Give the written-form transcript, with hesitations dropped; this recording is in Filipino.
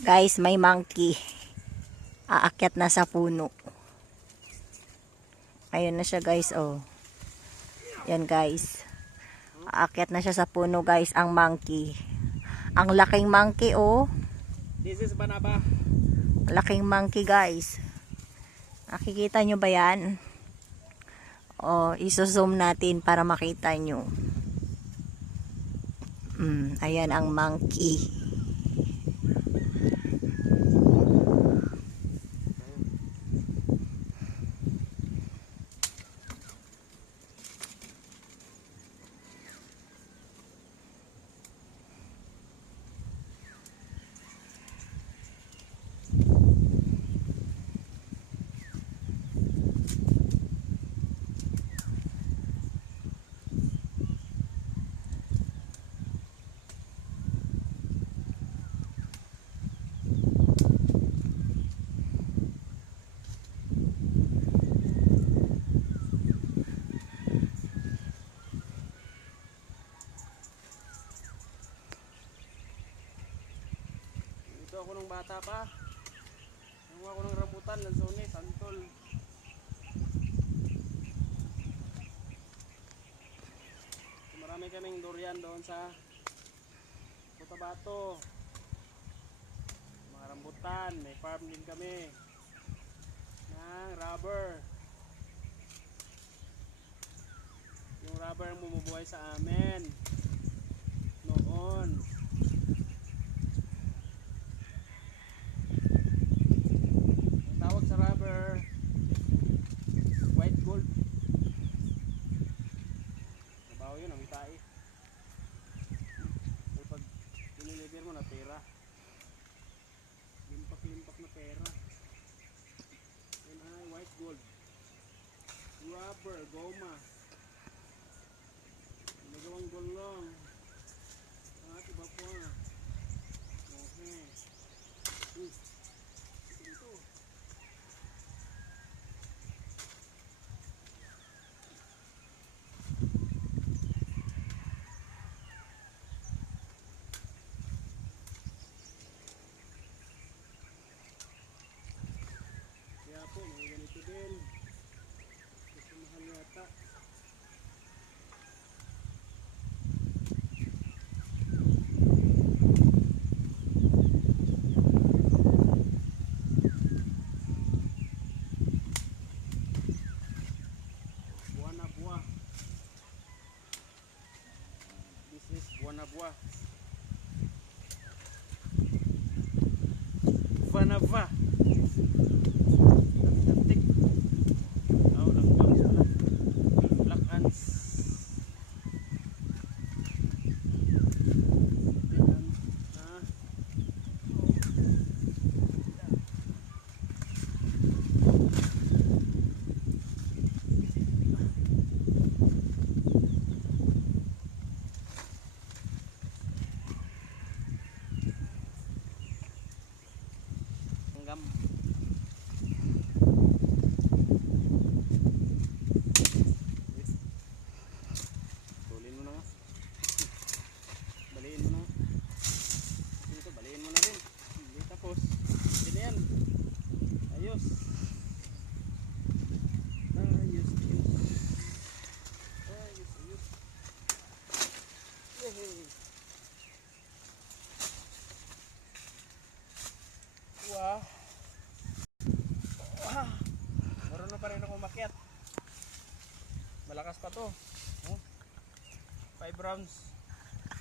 Guys, may monkey. Aakyat na sa puno. Ayun na siya guys, oh. Yan guys. Aakyat na siya sa puno guys, ang monkey. Ang laking monkey, oh. This is banaba. Laking monkey guys. Nakikita nyo ba yan? Oh, iso-zoom natin para makita nyo. Ayan ang monkey. Ako nung bata pa. Nanguha ko ng rambutan, lansones, santol. Marami kaming durian doon sa Cotabato. Mga rambutan, may farm din kami ng rubber. Yung rubber ang bumubuhay sa amin noon. Sa rubber, white gold. Trabaho yun, ang itai. Pero pag diniliver mo na pera, limpak-limpak na pera. Yan ay white gold. Rubber, goma. Nagawang gulong. At iba po. Okay. Ito. Po, may ganito din. Gusto mahal yata. Buwanabua. This is Buwanabua. Vanava. Tulin mo na nga. Baliin mo na. Ito, baliin mo na rin. Hindi tapos. Hindi na yan. Ayos. Ayos. Ayos. Yehey. Wow. Marunong pa rin ako umakyat. Malakas pa to. 5 rounds.